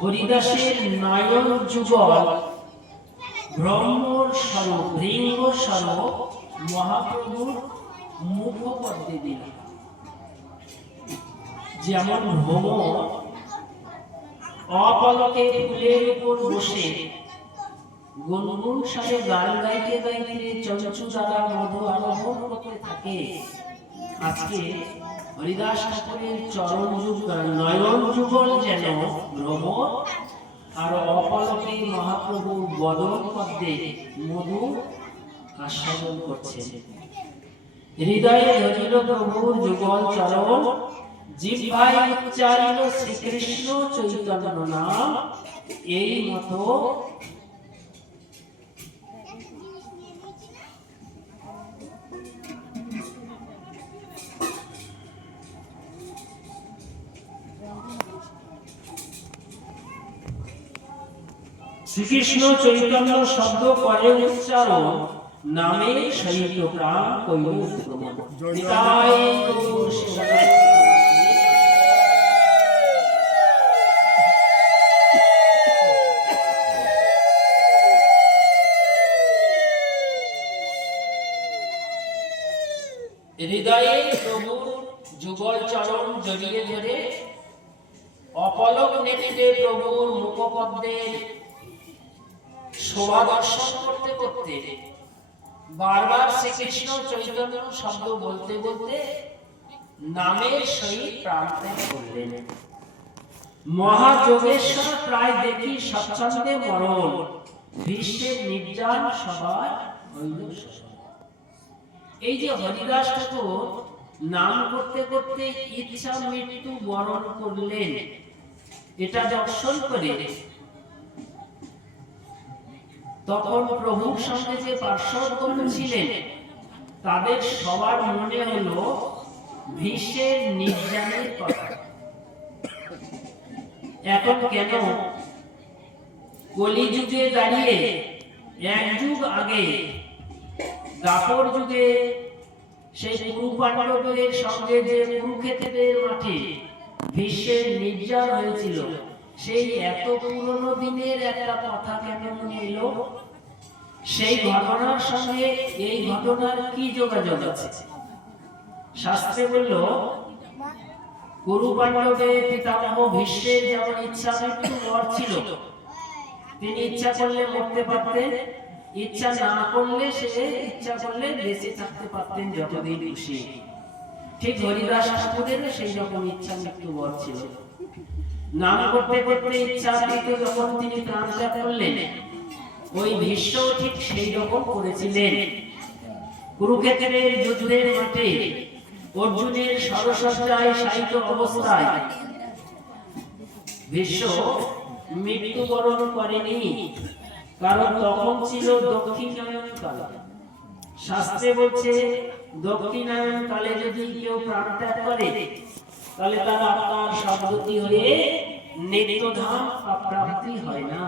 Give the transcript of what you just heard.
হরিদাসের নয়ন যুগল ব্রহ্মর স্বরূপ ভৃঙ্গ স্বরূপ মহাপ্রভুর মুখপদ্মে দিলেন যেমন ভ্রমর অপলকে ফুলের উপর বসে গুনগুন সাথে গান গাইতে গাইতে চঞ্চু দাদার মধু আরোহণ করতে থাকে আজকে হরিদাস ঠাকুরের চরণ যুগ নয়ন যুগল যেন ভ্রমর আর অপলকে মহাপ্রভুর বদন পদ্মে মধু আস্বাদন করছে। হৃদয়ে ধরিল প্রভুর যুগল চরণ জিহ্বায় উচ্চারিল শ্রীকৃষ্ণ চৈতন্য নাম, এই মতো শ্রীকৃষ্ণ চৈতন্য শব্দ করে উচ্চারণ নামে সহিত প্রাণ শিষ্যায়। হৃদয়ে প্রভুর যুগল চরণ জড়িয়ে ধরে, অপলক নেত্রে প্রভুর মুখপদ্মের শোভা দর্শন করতে করতে, বারবার শ্রীকৃষ্ণ চৈতন্য শব্দ বলতে বলতে নামের সহিত ত্যাগ করলেন। মহাযোগেশ্বর প্রায় দেখি স্বচ্ছন্দে মরণ বিশ্বের নির্যান সবার হইল এই যে হরিদাস ঠাকুর নাম করতে করতে ইচ্ছা মৃত্যু বরণ করলেন, এটা দর্শন করে তখন প্রভুর সঙ্গে যে পার্শ্ববর্তী ছিলেন, তাদের সবার মনে হলো ভীষের নির্যানের কথা। এখন কেন কলিযুগে দাঁড়িয়ে এক যুগ আগে দাপর যুগে সেই কুরু পাণ্ডবের সঙ্গে যে কুরুক্ষেত্রের মাঠে ভীষ্মের নির্যান হয়েছিল সেই এত পুরনো দিনের একটা কথা কেন মনে এলো? সেই ঘটনার সঙ্গে এই ঘটনার কি যোগাযোগ আছে? শাস্ত্রে বলল কুরু পাণ্ডবের পিতামহ ভীষ্মের যেমন ইচ্ছা মৃত্যু বর ছিল, তিনি ইচ্ছা করলে মরতে পারতেন, ইচ্ছা না করলে সে ইচ্ছা করলে বেঁচে থাকতে পারতেন যতদিন খুশি। ঠিক হরিদাস ঠাকুরের সেই রকম ইচ্ছা মৃত্যু বর ছিল। নাম করতে করতে যখন তিনি করলেন। ওই ভীষ্ম ঠিক সেই রকম করেছিলেন। কুরুক্ষেত্রের যুদ্ধের মাঠে অর্জুনের সরসজ্জায় শায়িত অবস্থায় ভীষ্ম মৃত্যুবরণ করেনি, কারণ তখন ছিল দক্ষিণায়ন কাল শাস্ত্রে বলছে দক্ষিণায়ন কালে যদি কেউ প্রাণত্যাগ করে তাহলে তার আত্মার সম্পত্তি হয়ে নিত্যধাম প্রাপ্তি হয় না।